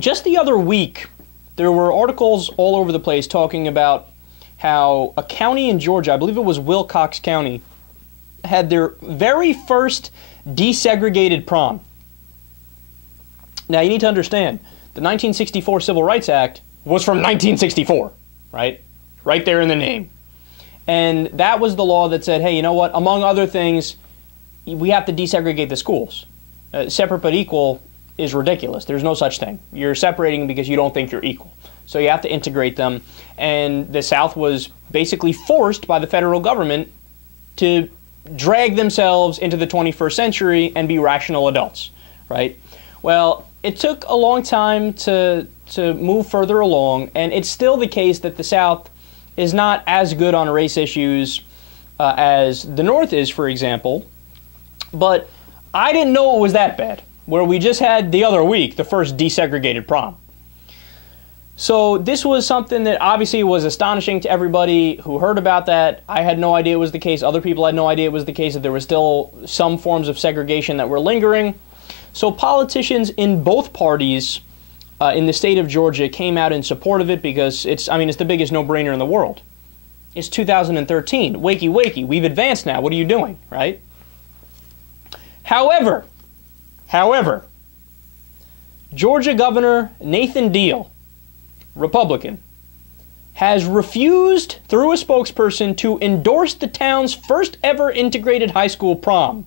Just the other week, there were articles all over the place talking about how a county in Georgia, I believe it was Wilcox County, had their very first desegregated prom. Now, you need to understand, the 1964 Civil Rights Act was from 1964, right? Right there in the name. And that was the law that said, hey, you know what? Among other things, we have to desegregate the schools. Separate but equal is ridiculous. There's no such thing. You're separating because you don't think you're equal. So you have to integrate them. And the South was basically forced by the federal government to drag themselves into the 21st century and be rational adults, right? Well, it took a long time to move further along, and it's still the case that the South is not as good on race issues as the North is, for example. But I didn't know it was that bad, where we just had the other week the first desegregated prom. So this was something that obviously was astonishing to everybody who heard about that. I had no idea it was the case. Other people had no idea it was the case, that there were still some forms of segregation that were lingering. So politicians in both parties in the state of Georgia came out in support of it because it's the biggest no-brainer in the world. It's 2013. Wakey, wakey. We've advanced now. What are you doing, right? However, Georgia Governor Nathan Deal, Republican, has refused, through a spokesperson, to endorse the town's first ever integrated high school prom,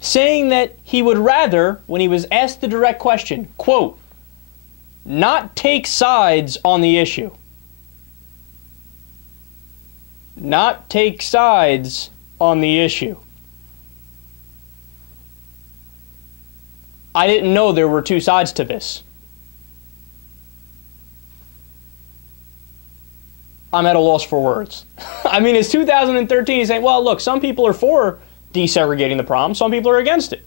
saying that he would rather, when he was asked the direct question, quote, not take sides on the issue. Not take sides on the issue. I didn't know there were two sides to this. I'm at a loss for words. I mean, it's 2013. He's saying, well, look, some people are for desegregating the prom. Some people are against it.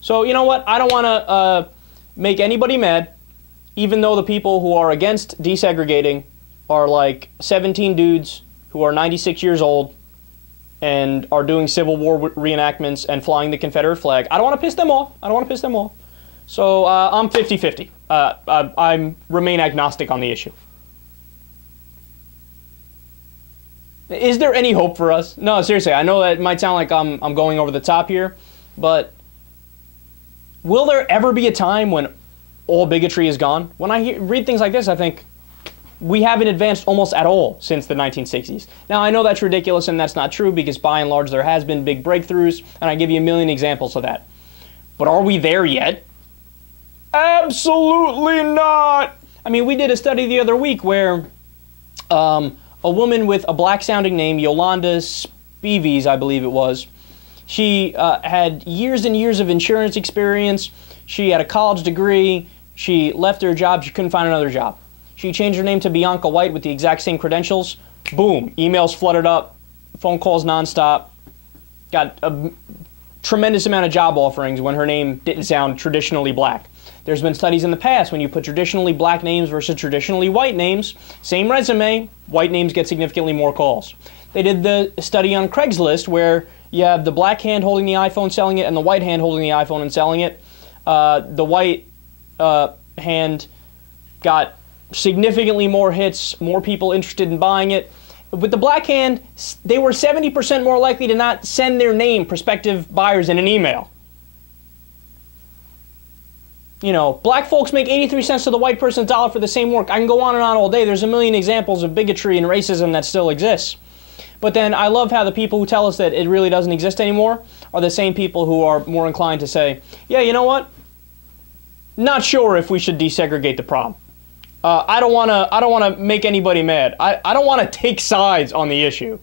So, you know what? I don't want to make anybody mad, even though the people who are against desegregating are like 17 dudes who are 96 years old and are doing Civil War reenactments and flying the Confederate flag. I don't want to piss them off. I don't want to piss them off. So I'm 50-50. I remain agnostic on the issue. Is there any hope for us? No, seriously, I know that it might sound like I'm going over the top here, but will there ever be a time when all bigotry is gone? When I read things like this, I think we haven't advanced almost at all since the 1960s. Now, I know that's ridiculous and that's not true because by and large there has been big breakthroughs, and I give you a million examples of that. But are we there yet? Absolutely not! I mean, we did a study the other week where a woman with a black-sounding name, Yolanda Speeves, I believe it was, she had years and years of insurance experience. She had a college degree. She left her job. She couldn't find another job. She changed her name to Bianca White with the exact same credentials. Boom. Emails flooded up. Phone calls nonstop. Got a tremendous amount of job offerings when her name didn't sound traditionally black. There's been studies in the past when you put traditionally black names versus traditionally white names, same resume, white names get significantly more calls. They did the study on Craigslist where you have the black hand holding the iPhone selling it and the white hand holding the iPhone and selling it. The white hand got significantly more hits, more people interested in buying it. With the black hand, they were 70% more likely to not send their name, prospective buyers, in an email. You know, black folks make 83 cents to the white person's dollar for the same work. I can go on and on all day. There's a million examples of bigotry and racism that still exists. But then I love how the people who tell us that it really doesn't exist anymore are the same people who are more inclined to say, yeah, you know what? Not sure if we should desegregate the prom. I don't want to make anybody mad. I don't want to take sides on the issue.